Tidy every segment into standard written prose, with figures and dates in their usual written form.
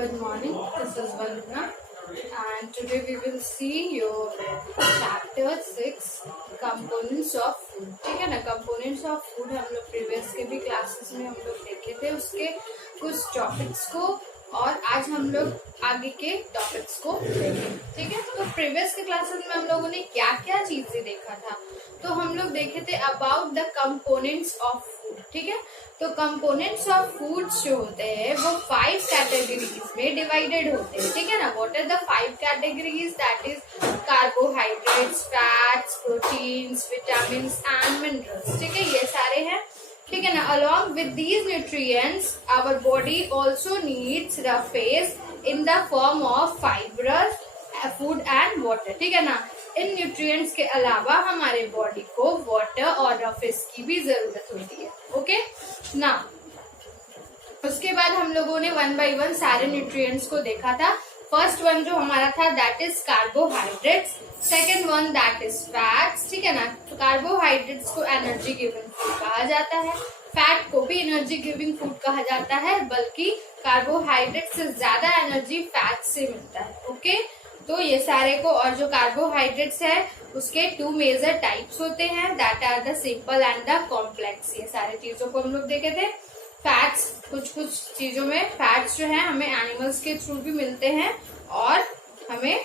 Good morning, this is Vandana and today we will see your chapter 6 components of food. ठीक है ना, components of food हम लोग previous के भी क्लासेस में हम लोग देखे थे उसके कुछ टॉपिक्स को, और आज हम लोग आगे के टॉपिक्स को देखेंगे. ठीक है, तो प्रीवियस के क्लासेस में हम लोगों ने क्या क्या चीजें देखा था. तो हम लोग देखे थे about the components of food. ठीक है, तो कंपोनेंट्स ऑफ फूड जो होते हैं वो 5 कैटेगरीज में डिवाइडेड होते हैं. ठीक है ना, what are the 5 categories? That is carbohydrates, fats, proteins, vitamin and minerals. ठीक है, ये सारे हैं. ठीक है ना, along with these nutrients our body also needs roughage in the form of fibrous, food and water. ठीक है ना, इन न्यूट्रिएंट्स के अलावा हमारे बॉडी को वाटर और रफेज की भी जरूरत होती है. ओके ना, उसके बाद हम लोगों ने 1 by 1 सारे न्यूट्रिएंट्स को देखा था. फर्स्ट वन जो हमारा था that is carbohydrates, second one that is fats. ठीक है ना, तो कार्बोहाइड्रेट्स को एनर्जी गिविंग फूड कहा जाता है, फैट को भी एनर्जी गिविंग फूड कहा जाता है, बल्कि कार्बोहाइड्रेट से ज्यादा एनर्जी फैट से मिलता है. ओके, तो ये सारे को, और जो कार्बोहाइड्रेट्स है उसके 2 मेजर टाइप्स होते हैं, that are the simple and the complex. ये सारे चीजों को हम लोग देखे थे. फैट्स, कुछ चीजों में फैट्स जो है हमें एनिमल्स के थ्रू भी मिलते हैं, और हमें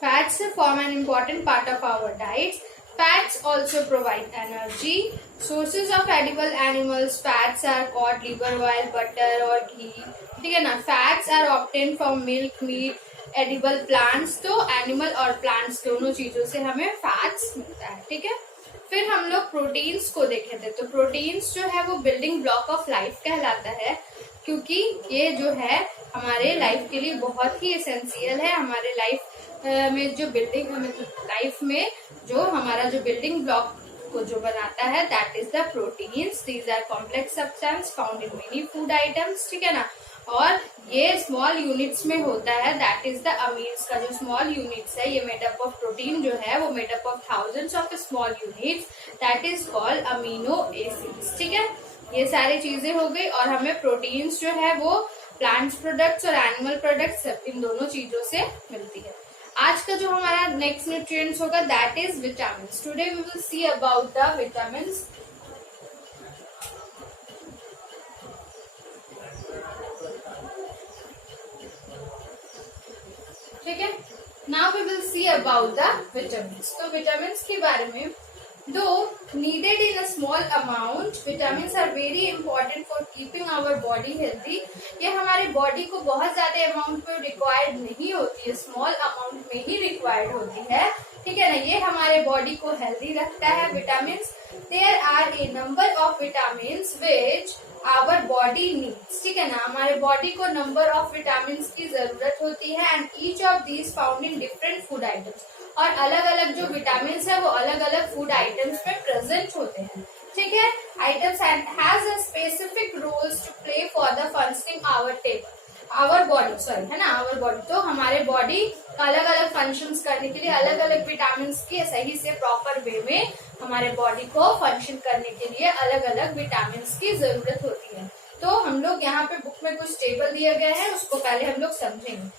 fats form an important part of our diet. Fats also provide energy. Sources of edible animals fats are called liver oil, butter or ghee. ठीक है ना, fats are obtained from milk, meat, edible plants. तो animal और plants दोनों चीजों से हमें fats मिलता है. ठीक है, फिर हम लोग प्रोटीन्स को देखे थे. तो प्रोटीन्स जो है वो बिल्डिंग ब्लॉक ऑफ लाइफ कहलाता है, क्योंकि ये जो है हमारे लाइफ के लिए बहुत ही एसेंशियल है. हमारे लाइफ में जो बिल्डिंग, हमें लाइफ में जो हमारा जो बिल्डिंग ब्लॉक को जो बनाता है that is the proteins. These are complex substance found in many food items. ठीक है ना, और ये स्मॉल यूनिट्स में होता है, दैट इज द अमीन्स. का जो स्मॉल यूनिट्स है ये मेडअप ऑफ प्रोटीन जो है वो made up of thousands of small units, that is called amino acids. ठीक है, ये सारी चीजें हो गई. और हमें प्रोटीन्स जो है वो प्लांट्स प्रोडक्ट्स और एनिमल प्रोडक्ट्स इन दोनों चीजों से मिलती है. आज का जो हमारा नेक्स्ट न्यूट्रिएंट्स होगा that is vitamin. Today we will see about the vitamin. ठीक है, now we will see about the vitamin. तो विटामिन के बारे में, though needed in a small amount, vitamins are very important for keeping our body healthy. ये हमारे body को बहुत ज्यादा अमाउंट में रिक्वायर्ड नहीं होती है, स्मॉल अमाउंट में ही रिक्वायर्ड होती है. ठीक है ना, ये हमारे बॉडी को हेल्दी रखता है. Vitamins, there are a number of vitamins which our body needs. ठीक है ना, हमारे बॉडी को नंबर ऑफ विटामिन्स की जरूरत होती है, and each of these found in different food items. और अलग अलग जो विटामिन्स है वो अलग अलग फूड आइटम्स में प्रेजेंट होते हैं. ठीक है, items has a specific roles to play for the functioning our body, sorry है ना, आवर बॉडी. तो हमारे बॉडी अलग अलग फंक्शंस करने के लिए अलग अलग विटामिन्स की सही से प्रॉपर वे में हमारे बॉडी को फंक्शन करने के लिए अलग अलग विटामिन्स की जरूरत होती है. तो हम लोग यहाँ पे बुक में कुछ टेबल दिए गए हैं, उसको पहले हम लोग समझेंगे.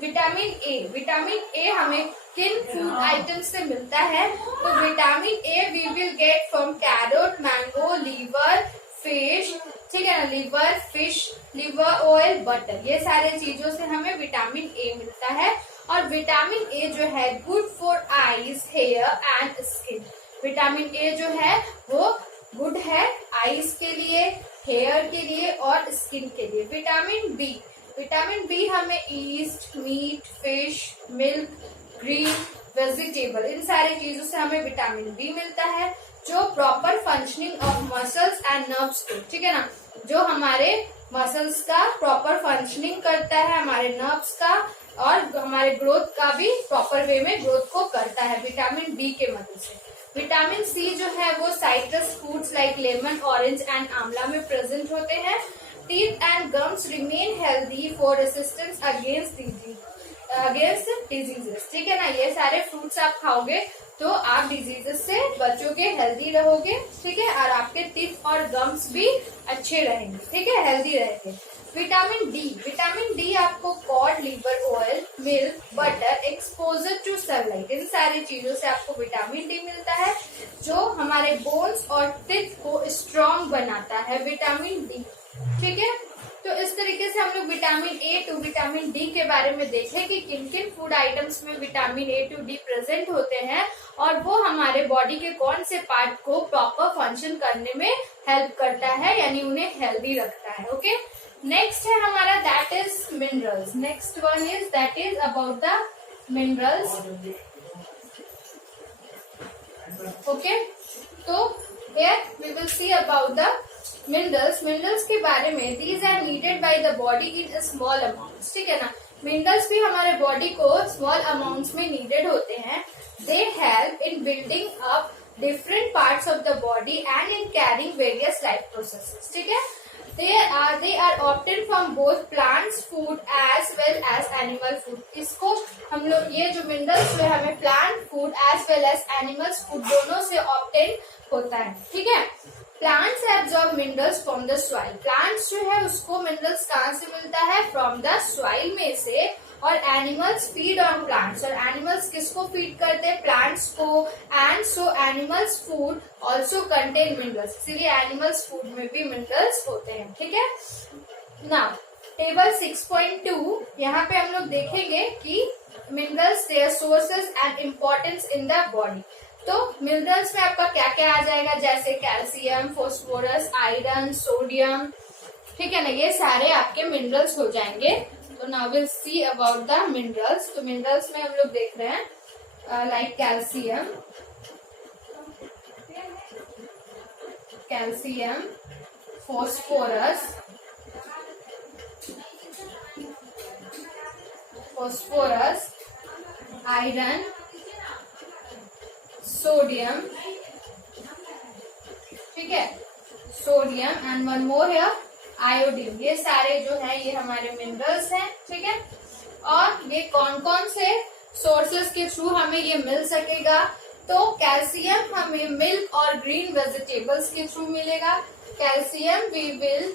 विटामिन ए, विटामिन ए हमें किन फूड आइटम्स से मिलता है? तो vitamin A we will get from carrot, mango, liver, fish. ठीक है ना, liver, fish, liver oil, butter, ये सारे चीजों से हमें विटामिन ए मिलता है. और विटामिन ए जो है good for eyes, hair and skin. Vitamin A जो है वो गुड है आईज के लिए, हेयर के लिए और स्किन के लिए. विटामिन बी, विटामिन बी हमें yeast, meat, fish, milk, green vegetable, इन सारी चीजों से हमें विटामिन बी मिलता है, जो proper functioning of muscles and nerves को. ठीक है ना, जो हमारे मसल्स का प्रॉपर फंक्शनिंग करता है, हमारे नर्व्स का, और हमारे ग्रोथ का भी प्रॉपर वे में ग्रोथ को करता है विटामिन बी के मदद से. विटामिन सी जो है वो citrus fruits like lemon, orange and आंवला में प्रेजेंट होते हैं. Teeth and gums remain healthy for resistance against diseases. ठीक है ना, ये सारे फ्रूट्स आप खाओगे तो आप डिजीजेस से बचोगे, हेल्दी रहोगे. ठीक है, और आपके टीथ और गम्स भी अच्छे रहेंगे. ठीक है, हेल्दी रहेंगे. विटामिन डी आपको cod liver oil, milk, butter, exposure to sunlight, इन सारी चीजों से आपको विटामिन डी मिलता है जो हमारे बोन्स और टिथ को स्ट्रॉन्ग बनाता है, विटामिन डी। ठीक है, तो इस तरीके से हम लोग vitamin A to vitamin D के बारे में देखें कि किन किन फूड आइटम्स में vitamin A to D present होते हैं और वो हमारे बॉडी के कौन से पार्ट को प्रॉपर फंक्शन करने में हेल्प करता है, यानी उन्हें हेल्दी रखता है। ओके, नेक्स्ट है हमारा that is minerals. Next one is that is about the minerals. Okay, तो here we will see about the minerals के बारे में, these are needed by the body in small amounts। ठीक है ना, मिनरल्स भी हमारे बॉडी को स्मॉल अमाउंट्स में नीडेड होते हैं। they help in building up different parts of the body and in carrying various life processes। ठीक है, they are obtained from both plants food as well as animal food। इसको हम लोग ये जो मिनरल्स जो हमें plant food as well as animals food दोनों से ऑब्टेन होता है। ठीक है, plants absorb minerals from the soil. Plants जो है उसको मिनरल्स कहाँ से मिलता है, फ्रॉम द सॉइल में से। और एनिमल्स फीड ऑन प्लांट्स, और एनिमल्स किसको फीड करते हैं, प्लांट्स को। And so animals food also contain minerals, इसीलिए एनिमल्स फूड में भी मिनरल्स होते हैं। ठीक है, नाउ टेबल 6.2 यहाँ पे हम लोग देखेंगे कि minerals, their sources and importance in the body. तो मिनरल्स में आपका क्या क्या आ जाएगा, जैसे कैल्शियम, फास्फोरस, आयरन, सोडियम। ठीक है ना, ये सारे आपके मिनरल्स हो जाएंगे। तो now will see about the minerals. तो मिनरल्स में हम लोग देख रहे हैं like calcium, phosphorus, iron, sodium. ठीक है, सोडियम एंड वन मोर है आयोडीन। ये सारे जो है ये हमारे मिनरल्स हैं। ठीक है, और ये कौन कौन से सोर्सेस के थ्रू हमें ये मिल सकेगा, तो कैल्शियम हमें मिल्क और ग्रीन वेजिटेबल्स के थ्रू मिलेगा। Calcium we will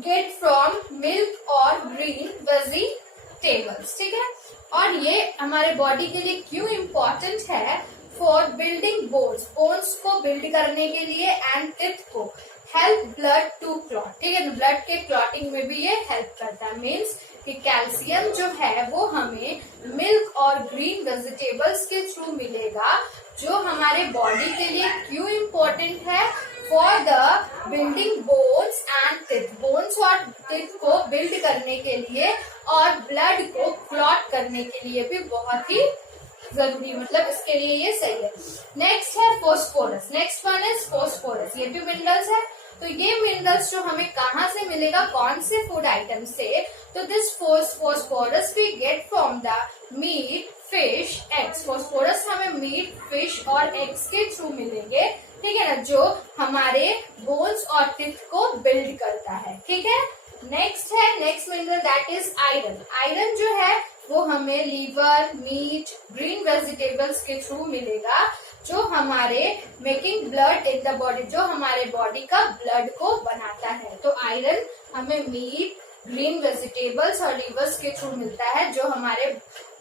get from milk और ग्रीन वेजिटेबल्स। ठीक है, और ये हमारे बॉडी के लिए क्यों इम्पोर्टेंट है, फॉर बिल्डिंग बोन्स को बिल्ड करने के लिए, एंड टिथ को हेल्प ब्लड टू क्लॉट। ठीक है, ब्लड के क्लॉटिंग में भी ये हेल्प करता है। मीन्स कि कैल्शियम जो है वो हमें मिल्क और ग्रीन वेजिटेबल्स के थ्रू मिलेगा, जो हमारे बॉडी के लिए क्यों इम्पोर्टेंट है, for the building bones and teeth, bones और टिथ को बिल्ड करने के लिए और ब्लड को क्लॉट करने के लिए भी बहुत ही जरूरी, मतलब इसके लिए ये सही है। नेक्स्ट है phosphorus. Next one is phosphorus, ये भी मिनरल्स है। तो ये मिनरल्स जो हमें कहाँ से मिलेगा, कौन से फूड आइटम से, तो this phosphorus we get from the meat, fish, eggs. Phosphorus हमें मीट, फिश और एग्स के थ्रू मिलेंगे। ठीक है ना, जो हमारे बोन्स और टिथ को बिल्ड करता है। ठीक है, next mineral that is iron. Iron जो है वो हमें लीवर, मीट, ग्रीन वेजिटेबल्स के थ्रू मिलेगा, जो हमारे making blood in the body, जो हमारे बॉडी का ब्लड को बनाता है। तो आयरन हमें मीट, ग्रीन वेजिटेबल्स और लीवर्स के थ्रू मिलता है, जो हमारे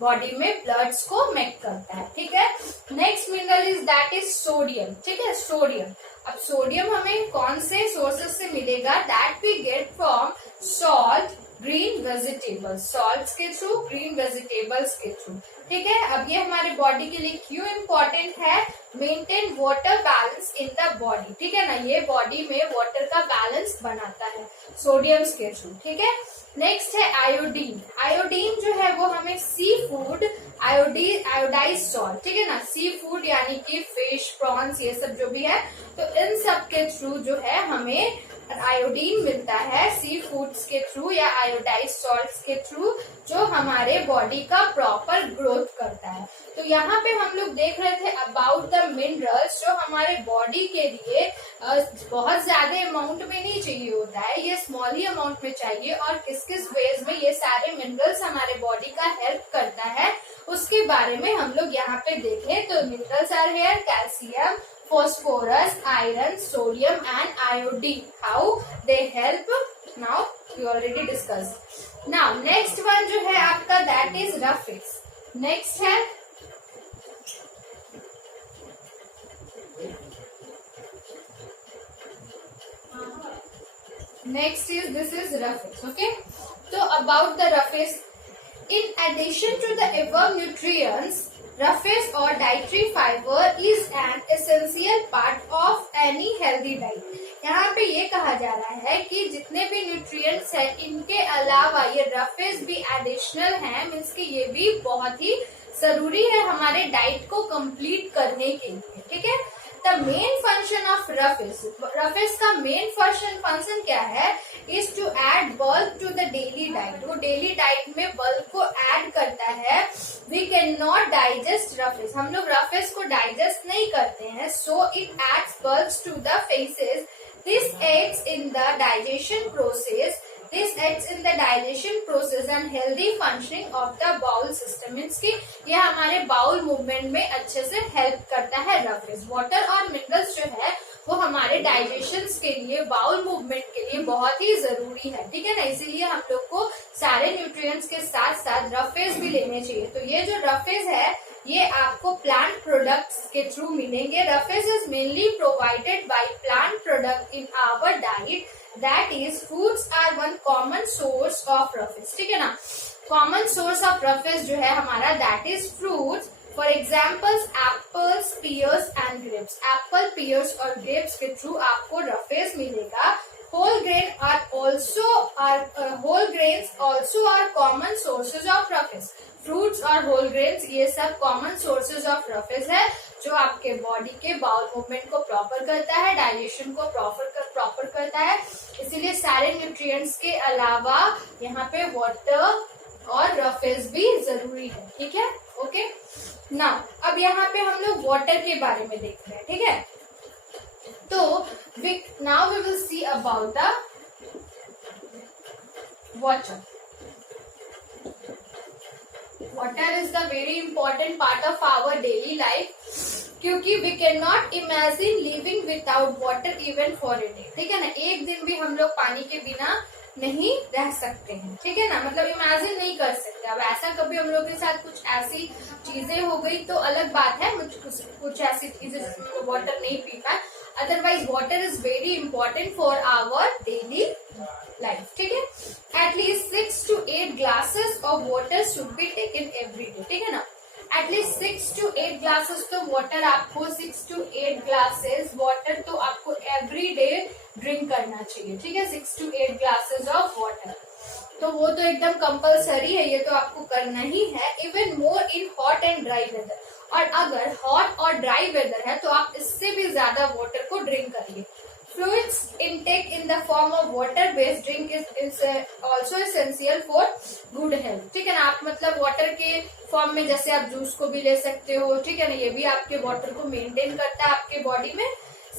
बॉडी में ब्लड्स को मेक करता है। ठीक है, next mineral is that is sodium. ठीक है, सोडियम। अब सोडियम हमें कौन से सोर्सेस से मिलेगा, that we get from salt, green vegetables, salts के थ्रू, ग्रीन वेजिटेबल्स के थ्रू। ठीक है, अब ये हमारे बॉडी के लिए क्यों इम्पोर्टेंट है, maintain water balance in the body. ठीक है ना, ये बॉडी में वाटर का बैलेंस बनाता है सोडियम्स के थ्रू। ठीक है, नेक्स्ट है आयोडीन। आयोडीन जो है वो हमें सी फूड, आयोडाइज सॉल्ट, ठीक है ना, सी फूड यानी कि फिश, प्रॉन्स, ये सब जो भी है, तो इन सब के थ्रू जो है हमें आयोडीन मिलता है, सी फूड्स के थ्रू या आयोडाइज सॉल्ट्स के थ्रू, जो हमारे बॉडी का प्रॉपर ग्रोथ करता है। तो यहाँ पे हम लोग देख रहे थे अबाउट द मिनरल्स, जो हमारे बॉडी के लिए बहुत ज्यादा अमाउंट में नहीं चाहिए होता है, ये स्मॉल ही अमाउंट में चाहिए, और किस किस वेज में ये सारे मिनरल्स हमारे बॉडी का हेल्प करता है उसके बारे में हम लोग यहाँ पे देखें। तो minerals are here calcium, phosphorus, iron, sodium and iodine. How they help? Now we already discussed. Now next one जो है आपका that is rough phase. Next है next is this is rough phase. Okay, so about the rough phase, in addition to the above nutrients, rough phase or dietary fiber is an essential part of any healthy diet. यहाँ पे ये कहा जा रहा है कि जितने भी न्यूट्रिएंट्स हैं इनके अलावा ये रफ फेज भी एडिशनल है, मीन्स कि ये भी बहुत ही जरूरी है हमारे डाइट को कंप्लीट करने के लिए. ठीक है, the main function of roughage का मेन फंक्शन क्या है? Is to add bulk to the daily diet. वो डेली डाइट में बल्क को ऐड करता है. We can not digest roughage, हम लोग रफ फेज को डाइजेस्ट नहीं करते हैं. So it adds bulk to the faeces. This aids in the digestion process. This aids in the digestion process and healthy functioning of the bowel system. Means कि ये हमारे bowel movement में अच्छे से हेल्प करता है रफ फेज. वाटर और minerals जो है वो हमारे डाइजेशन के लिए, बाउल मूवमेंट के लिए बहुत ही जरूरी है. ठीक है ना, इसीलिए हम लोग को सारे न्यूट्रिएंट्स के साथ साथ रफ फेज भी लेने चाहिए. तो ये जो रफ फेज है ये आपको प्लांट प्रोडक्ट्स के थ्रू मिलेंगे. Roughage is mainly provided by plant product in our diet. That is fruits are one common source of roughage. ठीक है ना, common source of roughage जो है हमारा that is fruits. For examples apples, pears and grapes. Apple, pears और grapes के through आपको roughage मिलेगा. whole grains also are common sources of rough phase. Fruits और होल ग्रेन्स ये सब common sources of rough phase है जो आपके बॉडी के बाउल मूवमेंट को प्रॉपर करता है, डाइजेशन को प्रॉपर करता है. इसीलिए सारे न्यूट्रिएंट्स के अलावा यहाँ पे वाटर और रफ फेज भी जरूरी है. ठीक है, ओके. नाउ अब यहाँ पे हम लोग वाटर के बारे में देख रहे हैं. ठीक है, तो now we will see about the water. Water is the very important part of our daily life क्योंकि we cannot imagine living without water even for a day. ठीक है ना, एक दिन भी हम लोग पानी के बिना नहीं रह सकते हैं. ठीक है ना, मतलब इमेजिन नहीं कर सकते. अब ऐसा कभी हम लोग के साथ कुछ ऐसी चीजें हो गई तो अलग बात है, कुछ ऐसी चीजें जिसमें हम वाटर नहीं पी पाए. Otherwise water is very important for our daily life. ठीक है, at least 6 to 8 glasses of water should be taken every day. ठीक है ना, एटलीस्ट 6 to 8 glasses तो वाटर आपको 6 to 8 glasses वाटर तो आपको एवरी डे ड्रिंक करना चाहिए. ठीक है, 6 to 8 glasses ऑफ वाटर तो वो तो एकदम कंपलसरी है, ये तो आपको करना ही है. Even more in hot and dry weather. और अगर हॉट और ड्राई वेदर है तो आप इससे भी ज्यादा वाटर को ड्रिंक करिए. Fluids intake in the form of water-based drink is also essential for good health. ठीक है ना, आप मतलब वाटर के फॉर्म में जैसे आप जूस को भी ले सकते हो. ठीक है ना, ये भी आपके वाटर को मेंटेन करता है आपके बॉडी में.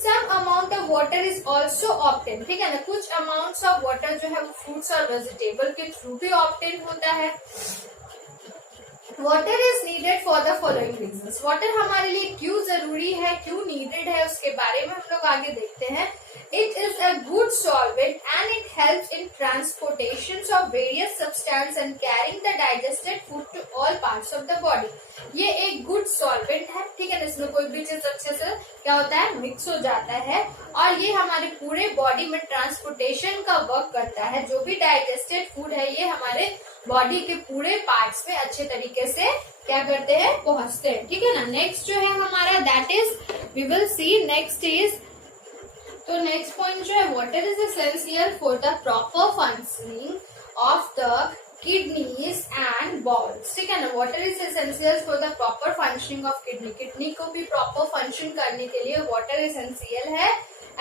Some amount of water is also obtain. ठीक है ना, कुछ अमाउंट्स ऑफ वाटर जो है वो फ्रूट्स और वेजिटेबल के थ्रू भी ऑब्टेन होता है. Water is needed for the following reasons. Water हमारे लिए क्यों जरूरी है, क्यों नीडेड है, उसके बारे में हम लोग आगे देखते हैं. It is a good solvent and it helps in transportations of various substances and carrying the digested food to all parts of the body. ये एक गुड सॉल्वेंट है. ठीक है ना, इसमें कोई भी चीज अच्छे से क्या होता है, मिक्स हो जाता है और ये हमारे पूरे बॉडी में ट्रांसपोर्टेशन का वर्क करता है. जो भी डाइजेस्टेड फूड है ये हमारे बॉडी के पूरे पार्ट्स में अच्छे तरीके से क्या करते हैं, पहुंचते हैं. ठीक है ना, नेक्स्ट जो है हमारा that is we will see next is. तो नेक्स्ट पॉइंट जो है water is essential for the proper functioning of the kidneys and bowels. ठीक है ना, water is essential for the proper functioning of kidney. Kidney को भी proper function करने के लिए वाटर एसेंशियल है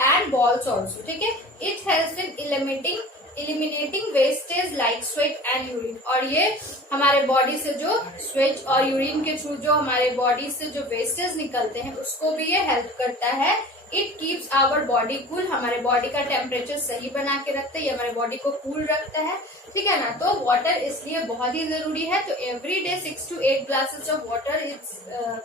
एंड बॉल्स ऑल्सो. ठीक है, it helps in eliminating wastage like sweat and urine. और ये हमारे बॉडी से जो स्वेट और यूरिन के थ्रू जो हमारे बॉडी से जो वेस्टेज निकलते हैं उसको भी ये हेल्प करता है. It keeps our body cool. हमारे बॉडी का टेम्परेचर सही बना के रखता है, ये हमारे बॉडी को कूल रखता है. ठीक है ना, तो वाटर इसलिए बहुत ही जरूरी है. तो every day 6 to 8 glasses of water is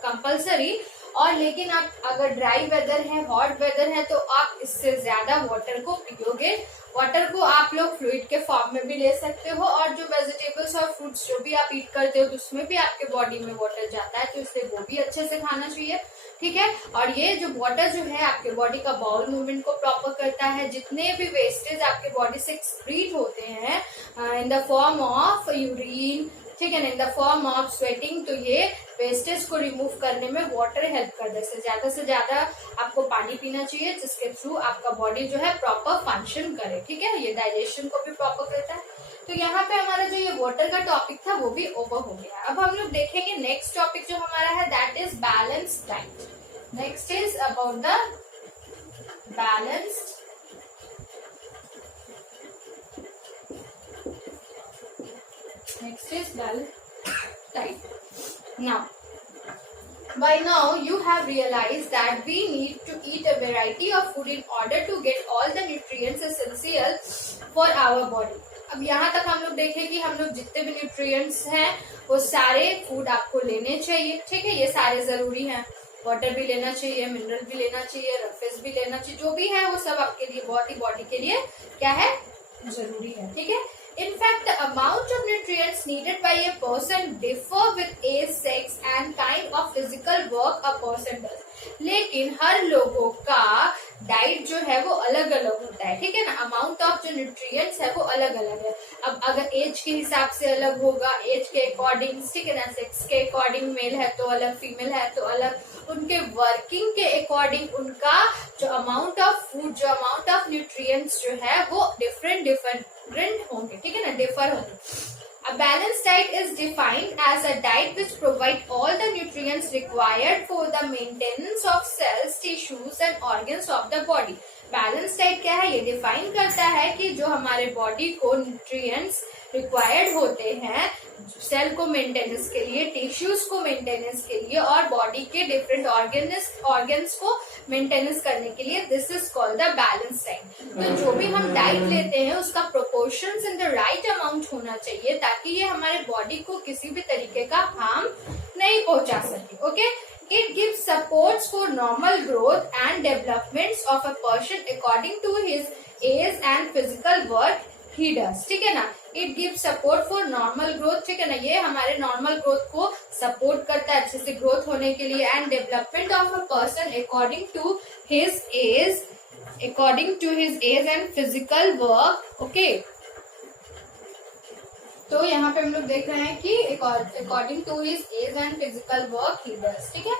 compulsory. और लेकिन आप अगर ड्राई वेदर है, हॉट वेदर है, तो आप इससे ज्यादा वाटर को पियोगे। वाटर को आप लोग फ्लूइड के फॉर्म में भी ले सकते हो, और जो वेजिटेबल्स और फ्रूट्स जो भी आप ईट करते हो तो उसमें भी आपके बॉडी में वाटर जाता है, तो इसलिए वो भी अच्छे से खाना चाहिए, ठीक है। और ये जो वाटर जो है आपके बॉडी का बाउल मूवमेंट को प्रॉपर करता है। जितने भी वेस्टेज आपके बॉडी से एक्सक्रीट होते हैं इन द फॉर्म ऑफ यूरिन, ठीक है ना, इन द फॉर्म ऑफ स्वेटिंग, तो ये वेस्टेज को रिमूव करने में वाटर हेल्प करता है। से ज्यादा आपको पानी पीना चाहिए, जिसके थ्रू आपका बॉडी जो है प्रॉपर फंक्शन करे, ठीक है। ये डाइजेशन को भी प्रॉपर करता है। तो यहाँ पे हमारा जो ये वाटर का टॉपिक था वो भी ओवर हो गया। अब हम लोग देखेंगे नेक्स्ट टॉपिक जो हमारा है, that is balance diet. Next is about the balanced diet. Now, by now you have realized that we need to eat a variety of food in order to get all the nutrients essential for our body. अब यहाँ तक हम लोग देखें कि हम लोग जितने भी न्यूट्रिएंट्स हैं वो सारे फूड आपको लेने चाहिए, ठीक है। ये सारे जरूरी हैं, वाटर भी लेना चाहिए, मिनरल भी लेना चाहिए, रफेज भी लेना चाहिए, जो भी है वो सब आपके लिए बहुत ही बॉडी के लिए क्या है, जरूरी है, ठीक है। In fact, the amount of nutrients needed by a person differ with age, sex and kind of physical work a person does. लेकिन हर लोगों का डाइट जो है वो अलग अलग होता है, ठीक है ना। अमाउंट ऑफ जो न्यूट्रिएंट्स है वो अलग अलग है। अब अगर एज के हिसाब से अलग होगा, एज के अकॉर्डिंग, ठीक है ना, सेक्स के अकॉर्डिंग मेल है तो अलग, फीमेल है तो अलग, उनके वर्किंग के अकॉर्डिंग उनका जो अमाउंट ऑफ फूड, जो अमाउंट ऑफ न्यूट्रिएंट्स जो है वो डिफरेंट होंगे, ठीक है ना, डिफर होंगे। A balanced diet is defined as a diet which provides all the nutrients required for the maintenance of cells, tissues and organs of the body. Balance diet क्या है, ये डिफाइन करता है कि जो हमारे बॉडी को न्यूट्रिएंट्स रिक्वायर्ड होते हैं सेल को मेंटेनेंस के लिए, टिश्यूज को मेंटेनेंस के लिए और बॉडी के डिफरेंट ऑर्गन्स को मेंटेनेंस करने के लिए, this is called the balance diet. तो जो भी हम डाइट लेते हैं उसका proportions in the right amount होना चाहिए, ताकि ये हमारे बॉडी को किसी भी तरीके का हार्म नहीं पहुंचा सके, okay. It gives supports for normal growth and developments of a person according to his age and physical work he does, ठीक है ना। It gives support for normal growth, ठीक है ना, ये हमारे नॉर्मल ग्रोथ को सपोर्ट करता है अच्छे से ग्रोथ होने के लिए, and development of a person according to his age and physical work, okay. तो यहाँ पे हम लोग देख रहे हैं कि according to his age and physical work he does, ठीक है।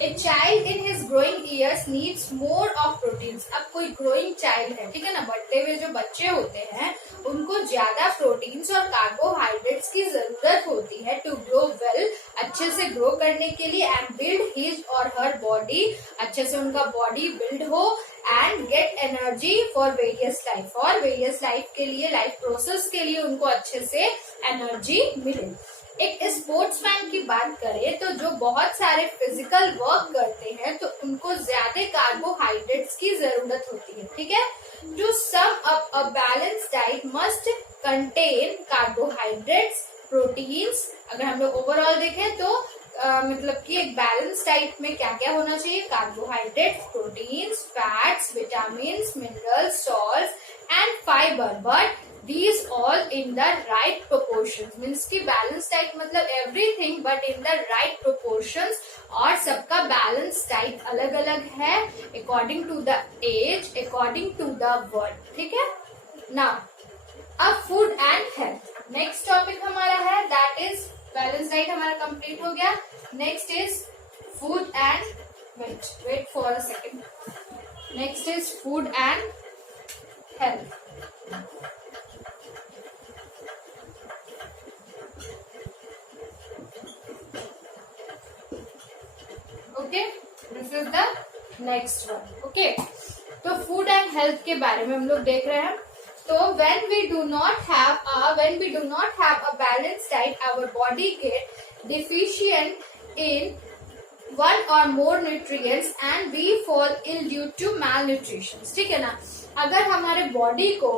A child in his growing years needs more of proteins. अब कोई ग्रोइंग चाइल्ड है, ठीक है ना, बढ़ते हुए जो बच्चे होते हैं उनको ज्यादा प्रोटीन्स और कार्बोहाइड्रेट्स की जरूरत होती है टू ग्रो वेल, अच्छे से ग्रो करने के लिए, एंड बिल्ड हिज और हर बॉडी, अच्छे से उनका बॉडी बिल्ड हो, and get energy for various life के लिए, लाइफ प्रोसेस के लिए उनको अच्छे से एनर्जी मिले। एक स्पोर्ट्समैन की बात करें तो जो बहुत सारे फिजिकल वर्क करते हैं तो उनको ज्यादा कार्बोहाइड्रेट्स की जरूरत होती है, ठीक है। To sum up a balance diet must contain carbohydrates, proteins. अगर हम लोग ओवरऑल देखें तो मतलब कि एक बैलेंस डाइट में क्या क्या होना चाहिए, carbohydrates, proteins, fats, vitamins, minerals, salts and fibre, but these all in the right proportions। Means की बैलेंस डाइट मतलब everything but in the right proportions, और सबका बैलेंस डाइट अलग अलग है according to the age, according to the word, ठीक है। Now अब food and health, next topic हमारा है, दैट इज बैलेंस डाइट हमारा कंप्लीट हो गया। Next is food and weight for a second, next is food and health. Okay, this is the next one, okay. तो food and health के बारे में हम लोग देख रहे हैं। तो when we do not have a balanced diet, our body get deficient in one or more nutrients and we fall ill due to malnutrition, ठीक है ना। अगर हमारे बॉडी को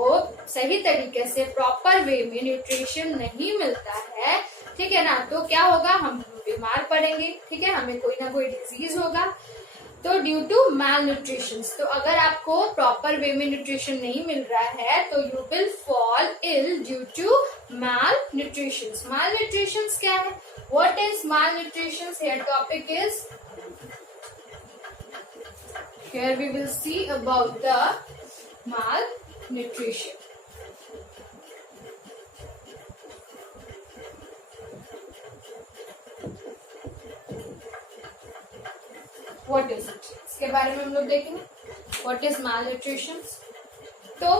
सही तरीके से प्रॉपर वे में न्यूट्रिशन नहीं मिलता है, ठीक है ना, तो क्या होगा, हम बीमार पड़ेंगे, ठीक है, हमें कोई ना कोई डिजीज होगा। तो ड्यू टू मैल न्यूट्रिशन, तो अगर आपको प्रॉपर वे में न्यूट्रिशन नहीं मिल रहा है तो you will fall ill due to malnutrition. Malnutrition क्या है? What is malnutrition? Here topic is, here we will see about the malnutrition. What is it? इसके बारे में हम लोग देखेंगे। What is malnutrition? तो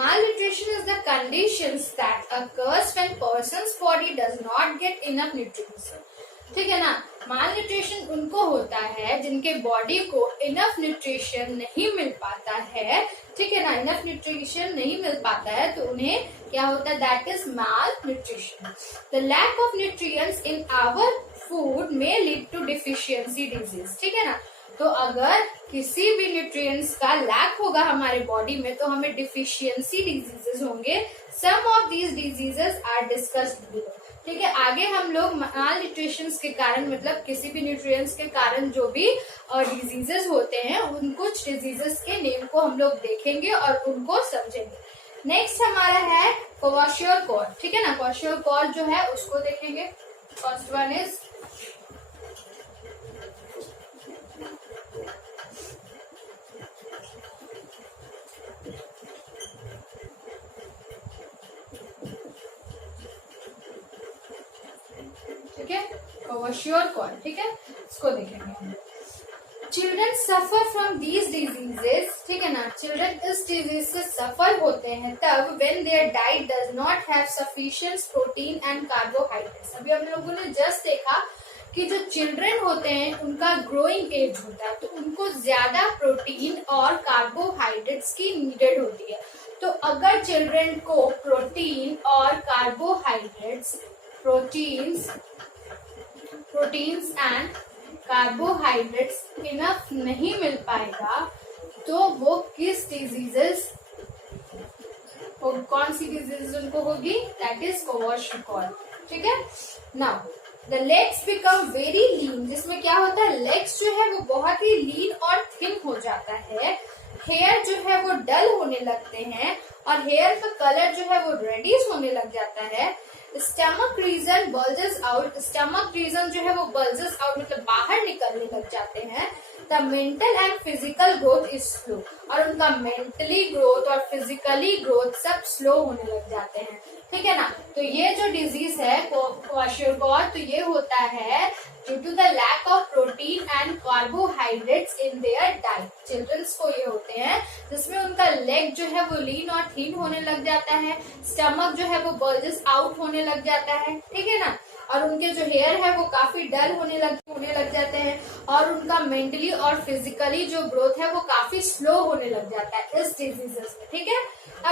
malnutrition is the conditions that occurs when person's body does not get enough nutrients. ठीक है ना, माल न्यूट्रिशन उनको होता है जिनके बॉडी को इनफ न्यूट्रिशन नहीं मिल पाता है, ठीक है ना, इनफ न्यूट्रिशन नहीं मिल पाता है तो उन्हें क्या होता है? That is malnutrition. The lack of nutrients in our food में लीड टू डिफिशियंसी डिजीज, ठीक है ना। तो अगर किसी भी न्यूट्रिएंट्स का लैक होगा हमारे बॉडी में तो हमें डिफिशियंसी डिजीजेस होंगे। Some of these diseases are discussed below, ठीक है। आगे हम लोग माल न्यूट्रिशन के कारण, मतलब किसी भी न्यूट्रिएंट्स के कारण जो भी डिजीजेस होते हैं उन कुछ डिजीजेस के नेम को हम लोग देखेंगे और उनको समझेंगे। नेक्स्ट हमारा है क्वाशियोर, ठीक है ना। क्वाशियोर जो है उसको देखेंगे। फर्स्ट वन इज क्वाशियोर, ठीक है, इसको देखेंगे हम। Children suffer from these diseases, ठीक है ना। चिल्ड्रन इस डिजीज से सफर होते हैं तब when their diet does not have sufficient protein and carbohydrates. अभी हम लोगों ने जस्ट देखा कि जो चिल्ड्रन होते हैं उनका ग्रोइंग एज होता है तो उनको ज्यादा प्रोटीन और कार्बोहाइड्रेट्स की नीडेड होती है। तो अगर चिल्ड्रन को प्रोटीन और carbohydrates, proteins and carbohydrates enough नहीं मिल पाएगा तो वो किस डिजीजेस, कौन सी डिजीज उनको होगी? दैट इज क्वाशियोर, ठीक है। Now the legs become very lean, जिसमें क्या होता है? लेग्स जो है वो बहुत ही लीन और थिन हो जाता है। हेयर जो है वो डल होने लगते हैं और हेयर का कलर जो है वो रेडिश होने लग जाता है। Stomach region bulges out, stomach region जो है वो बल्जेस आउट मतलब बाहर निकलने लग जाते हैं। The mental and physical growth is slow, और उनका मेंटली ग्रोथ और फिजिकली ग्रोथ सब स्लो होने लग जाते हैं, ठीक है ना। तो ये जो डिजीज है क्वाशियोर, तो ये होता है due to the lack of protein and carbohydrates in their diet. Childrens को ये होते हैं जिसमें उनका लेग जो है वो लीन और थीन होने लग जाता है, स्टमक जो है वो बल्जेस आउट होने लग जाता है, ठीक है ना, और उनके जो हेयर है वो काफी डल होने लग जाते हैं और उनका मेंटली और फिजिकली जो ग्रोथ है वो काफी स्लो होने लग जाता है इस डिजीजेस में, ठीक है।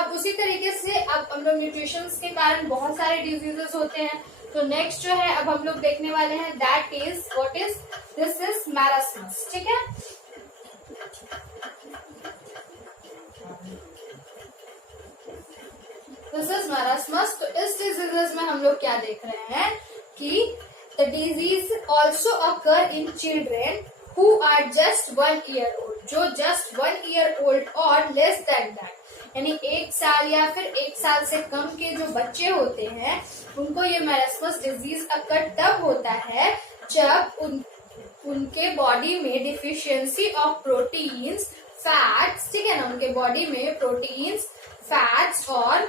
अब उसी तरीके से अब हम लोग न्यूट्रिशन के कारण बहुत सारे डिजीजेस होते हैं। तो नेक्स्ट जो है अब हम लोग देखने वाले हैं that is what is, this is marasmus, ठीक है। This is marasmus. तो इस डिजीजेस में हम लोग क्या देख रहे हैं कि the disease also occur in children who are just 1 year old, जो जस्ट 1 year old और लेस देन दैट, यानी 1 साल या फिर 1 साल से कम के जो बच्चे होते हैं उनको ये मैरास्मस डिजीज अकर तब होता है जब उनके बॉडी में डिफिशियंसी ऑफ प्रोटीन्स, फैट्स, ठीक है ना, उनके बॉडी में प्रोटीन्स, फैट्स और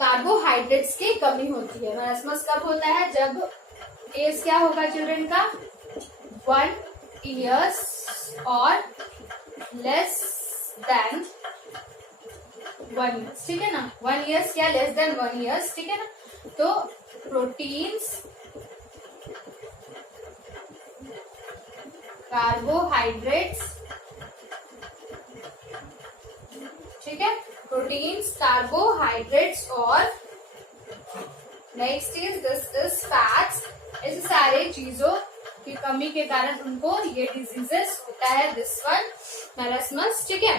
कार्बोहाइड्रेट्स की कमी होती है। मैरास्मस कब होता है? जब एज क्या होगा चिल्ड्रन का? 1 year और लेस देन 1 year, ठीक है ना। 1 year या लेस देन 1 year, ठीक है ना। तो प्रोटीन्स, कार्बोहाइड्रेट्स, ठीक है, प्रोटीन्स, कार्बोहाइड्रेट्स और next is this is fats. ऐसे सारे चीजों की कमी के कारण उनको ये डिजीजेस होता है, दिस वन मैरास्मस, ठीक है।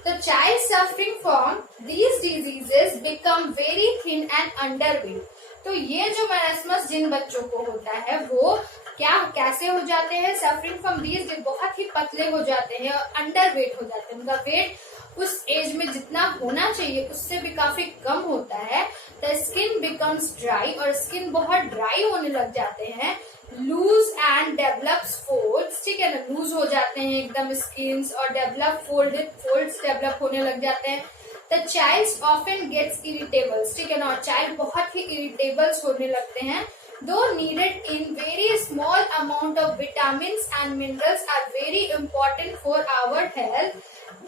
The child suffering from these diseases become very thin and underweight. तो ये जो मैरास्मस जिन बच्चों को होता है वो कैसे हो जाते हैं, सफरिंग फ्रॉम दीज, बहुत ही पतले हो जाते हैं और अंडर वेट हो जाते हैं, उनका वेट उस एज में जितना होना चाहिए उससे भी काफी कम होता है। द स्किन बिकम्स ड्राई, और स्किन बहुत ड्राई होने लग जाते हैं। लूज एंड डेवलप्स फोल्ड्स, ठीक है ना, लूज हो जाते हैं एकदम स्किन और डेवलप फोल्ड्स डेवलप होने लग जाते हैं। द चाइल्ड ऑफन गेट्स इरिटेबल्स, ठीक है ना, और चाइल्ड बहुत ही इरिटेबल्स होने लगते हैं। Though needed in very small amount of vitamins and minerals are very important for our health.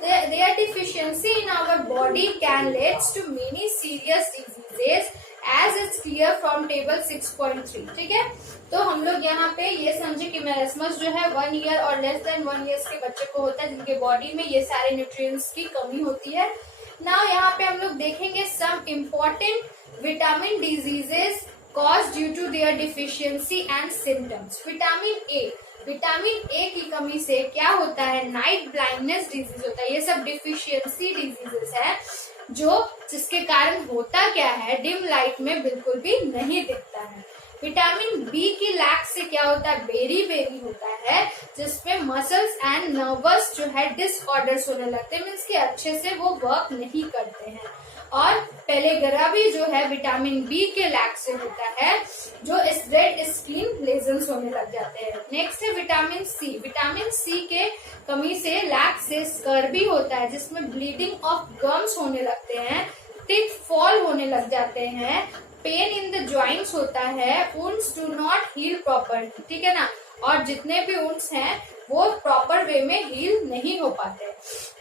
Their deficiency in our body can lead to many serious diseases as is clear from table 6.3. ठीक है, तो हम लोग यहाँ पे ये समझे कि मैरास्मस जो है 1 ईयर और लेस देन 1 ईयर्स के बच्चे को होता है जिनके बॉडी में ये सारे न्यूट्रिएंट्स की कमी होती है। नाउ यहाँ पे हम लोग देखेंगे some important vitamin diseases caused due to their deficiency and symptoms. Vitamin A की कमी से क्या होता है, नाइट ब्लाइंडनेस डिजीज होता है। ये सब डिफिशियंसी डिजीजेस है जिसके कारण होता क्या है, डिम लाइट में बिल्कुल भी नहीं दिखता है। विटामिन बी की लैक से क्या होता है, बेरी होता है जिसमें मसल्स एंड नर्वस जो है डिसऑर्डर्स होने लगते हैं, मीन्स कि अच्छे से वो वर्क नहीं करते हैं। और पेलेगरा भी जो है विटामिन बी के लैक से होता है, जो रेड स्किन लेजन्स होने लग जाते हैं। नेक्स्ट है विटामिन सी के कमी से लैक से स्कर्वी होता है जिसमें ब्लीडिंग ऑफ गम्स होने लगते हैं, टीथ फॉल होने लग जाते हैं, पेन इन द जॉइंट्स होता है, wounds do not heal properly, ठीक है ना, और जितने भी वुंड्स हैं वो प्रॉपर वे में हील नहीं हो पाते।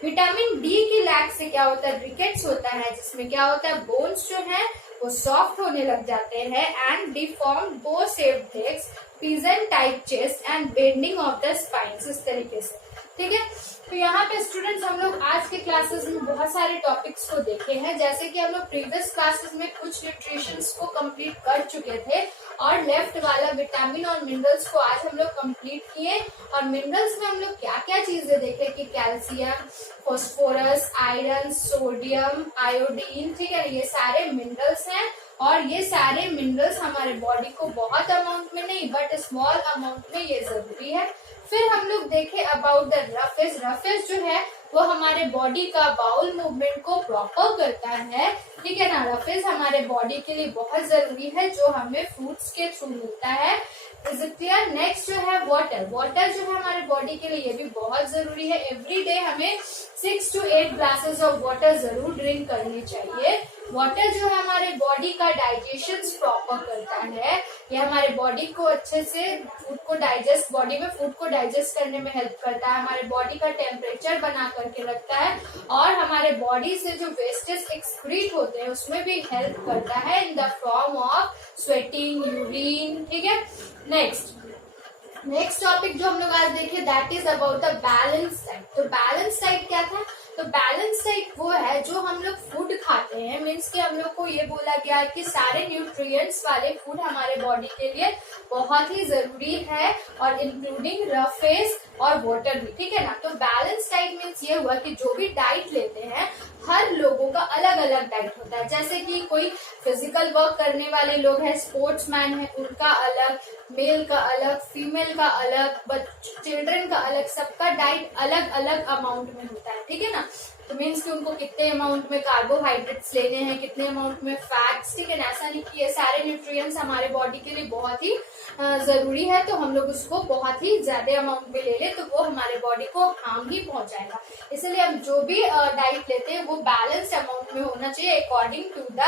विटामिन डी की लैक से क्या होता है, रिकेट्स होता है जिसमें क्या होता है, बोन्स जो है वो सॉफ्ट होने लग जाते हैं एंड डिफॉर्म बो shaped legs, pigeon type chest and bending of the spines, इस तरीके से। ठीक है, तो यहाँ पे स्टूडेंट्स हम लोग आज के क्लासेस में बहुत सारे टॉपिक्स को देखे हैं, जैसे कि हम लोग प्रीवियस क्लासेस में कुछ न्यूट्रिशंस को कंप्लीट कर चुके थे और लेफ्ट वाला विटामिन और मिनरल्स को आज हम लोग कंप्लीट किए। और मिनरल्स में हम लोग क्या क्या चीजें देखे कि calcium, phosphorus, iron, sodium, iodine, ठीक है, ये सारे मिनरल्स हैं और ये सारे मिनरल्स हमारे बॉडी को बहुत अमाउंट में नहीं बट स्मॉल अमाउंट में ये जरूरी है। फिर हम लोग देखे अबाउट द रफेज जो है वो हमारे बॉडी का बाउल मूवमेंट को प्रॉपर करता है, ठीक है ना। रफेज हमारे बॉडी के लिए बहुत जरूरी है जो हमें फ्रूट्स के थ्रू मिलता है। Is it clear? नेक्स्ट जो है वाटर जो है हमारे बॉडी के लिए ये भी बहुत जरूरी है। एवरी डे हमें 6 to 8 ग्लासेस ऑफ वाटर जरूर ड्रिंक करनी चाहिए। वाटर जो है हमारे बॉडी का डाइजेशन प्रॉपर करता है, ये हमारे बॉडी को अच्छे से बॉडी में फूड को डाइजेस्ट करने में हेल्प करता है, हमारे बॉडी का टेम्परेचर बना करके रखता है और हमारे बॉडी से जो वेस्टेज एक्सक्रीट होते हैं उसमें भी हेल्प करता है इन the form of sweating, urine, ठीक है। नेक्स्ट टॉपिक जो हम लोग आज देखे that is about the balance diet. तो बैलेंस डाइट क्या था? तो बैलेंस डाइट वो है जो हम लोग फूड खाते हैं, मीन्स कि हम लोग को ये बोला गया है कि सारे न्यूट्रिएंट्स वाले फूड हमारे बॉडी के लिए बहुत ही जरूरी है और इंक्लूडिंग रफेज और वाटर भी, ठीक है ना। तो बैलेंस डाइट मीन्स ये हुआ कि जो भी डाइट लेते हैं हर लोगों का अलग अलग डाइट होता है। जैसे कि कोई फिजिकल वर्क करने वाले लोग हैं, स्पोर्ट्समैन है, उनका अलग, मेल का अलग, फीमेल का अलग, चिल्ड्रन का अलग, सबका डाइट अलग अलग अमाउंट में होता है, ठीक है ना। तो मीन्स कि उनको कितने अमाउंट में कार्बोहाइड्रेट्स लेने हैं, कितने अमाउंट में फैट्स, ठीक है ना। ऐसा नहीं कि ये सारे न्यूट्रिएंट्स हमारे बॉडी के लिए बहुत ही जरूरी है तो हम लोग उसको बहुत ही ज्यादा अमाउंट में ले ले तो वो हमारे बॉडी को हार्म ही पहुंचाएगा। इसलिए हम जो भी डाइट लेते हैं वो बैलेंस्ड अमाउंट में होना चाहिए according to the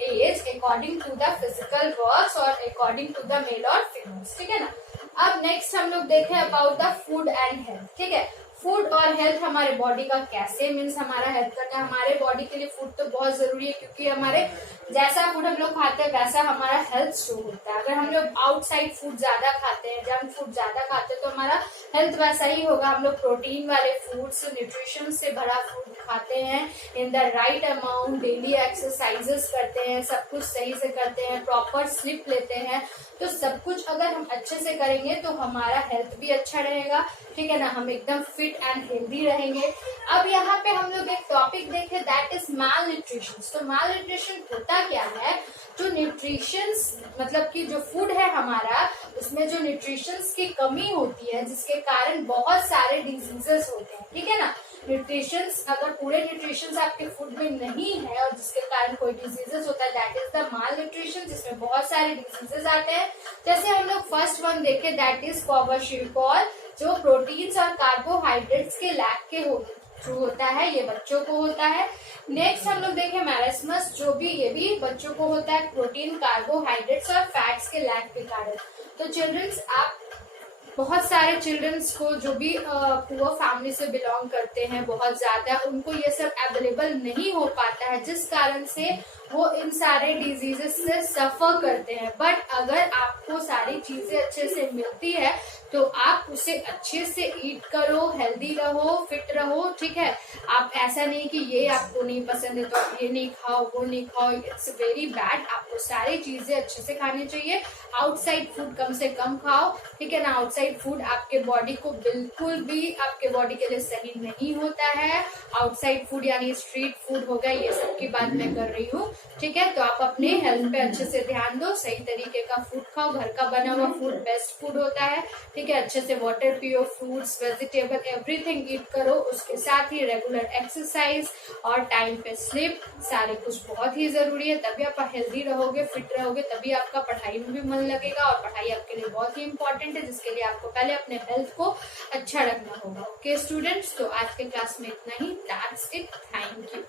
age, according to the physical works और अकॉर्डिंग टू द मेल और फीमेल्स, ठीक है ना। अब नेक्स्ट हम लोग देखें about the food and health, ठीक है। फूड और हेल्थ हमारे बॉडी का कैसे मीन्स हमारा हेल्प करता है। हमारे बॉडी के लिए फूड तो बहुत जरूरी है क्योंकि हमारे जैसा फूड हम लोग खाते हैं वैसा हमारा हेल्थ शो होता है। अगर हम लोग आउटसाइड फूड ज्यादा खाते हैं, जंक फूड ज्यादा खाते हैं तो हमारा हेल्थ वैसा ही होगा। हम लोग प्रोटीन वाले फूड्स, न्यूट्रिशन से भरा फूड खाते हैं इन the right amount, daily exercises करते हैं, सब कुछ सही से करते हैं, प्रॉपर स्लिप लेते हैं, तो सब कुछ अगर हम अच्छे से करेंगे तो हमारा हेल्थ भी अच्छा रहेगा, ठीक है ना। हम एकदम फिट एंड हेल्दी रहेंगे। अब यहाँ पे हम लोग एक टॉपिक देखे दैट इज माल न्यूट्रिशन। तो माल न्यूट्रिशन होता होता क्या है, जो न्यूट्रिशंस मतलब कि जो फूड है हमारा, उसमें जो न्यूट्रिशंस की कमी होती है जिसके कारण बहुत सारे डिजीजेस होते हैं, ठीक है ना। न्यूट्रिशंस, अगर पूरे न्यूट्रिशंस आपके फूड में नहीं है और जिसके कारण कोई डिजीजेस होता है, that is the mall nutrition, जिसमें बहुत सारे डिजीजेस आते हैं। जैसे हम लोग फर्स्ट वन देखें, दैट इज क्वार्टरशियोल, जो प्रोटीन्स और कार्बोहाइड्रेट्स के लैक के थ्रू होता है, ये बच्चों को होता है। नेक्स्ट हम लोग देखें मैरास्मस, जो भी ये भी बच्चों को होता है, प्रोटीन, कार्बोहाइड्रेट्स और फैट्स के लैक के कारण। तो चिल्ड्रंस, आप बहुत सारे चिल्ड्रंस को जो भी पुअर फैमिली से बिलोंग करते हैं, बहुत ज्यादा उनको ये सब अवेलेबल नहीं हो पाता है, जिस कारण से वो इन सारे डिजीजेस से सफर करते हैं। बट अगर आपको सारी चीजें अच्छे से मिलती है तो आप उसे अच्छे से ईट करो, हेल्दी रहो, फिट रहो, ठीक है। आप ऐसा नहीं कि ये आपको नहीं पसंद है तो आप ये नहीं खाओ, वो नहीं खाओ, इट्स वेरी बैड। आपको सारी चीजें अच्छे से खानी चाहिए। आउटसाइड फूड कम से कम खाओ, ठीक है ना। आउटसाइड फूड आपके बॉडी को बिल्कुल भी आपके बॉडी के लिए सही नहीं होता है। आउटसाइड फूड यानी स्ट्रीट फूड हो गया, ये सब की बात मैं कर रही हूँ, ठीक है। तो आप अपने हेल्थ पे अच्छे से ध्यान दो, सही तरीके का फूड खाओ, घर का बना हुआ फूड बेस्ट फूड होता है, ठीक है। अच्छे से वाटर पियो, फ्रूट्स, वेजिटेबल, एवरीथिंग ईट करो। उसके साथ ही रेगुलर एक्सरसाइज और टाइम पे स्लीप, सारे कुछ बहुत ही जरूरी है। तभी आप हेल्दी रहोगे, फिट रहोगे, तभी आपका पढ़ाई में भी मन लगेगा, और पढ़ाई आपके लिए बहुत ही इंपॉर्टेंट है, जिसके लिए आपको पहले अपने हेल्थ को अच्छा रखना होगा। ओके स्टूडेंट्स, तो आज के क्लास में इतना ही। That's it, thank you.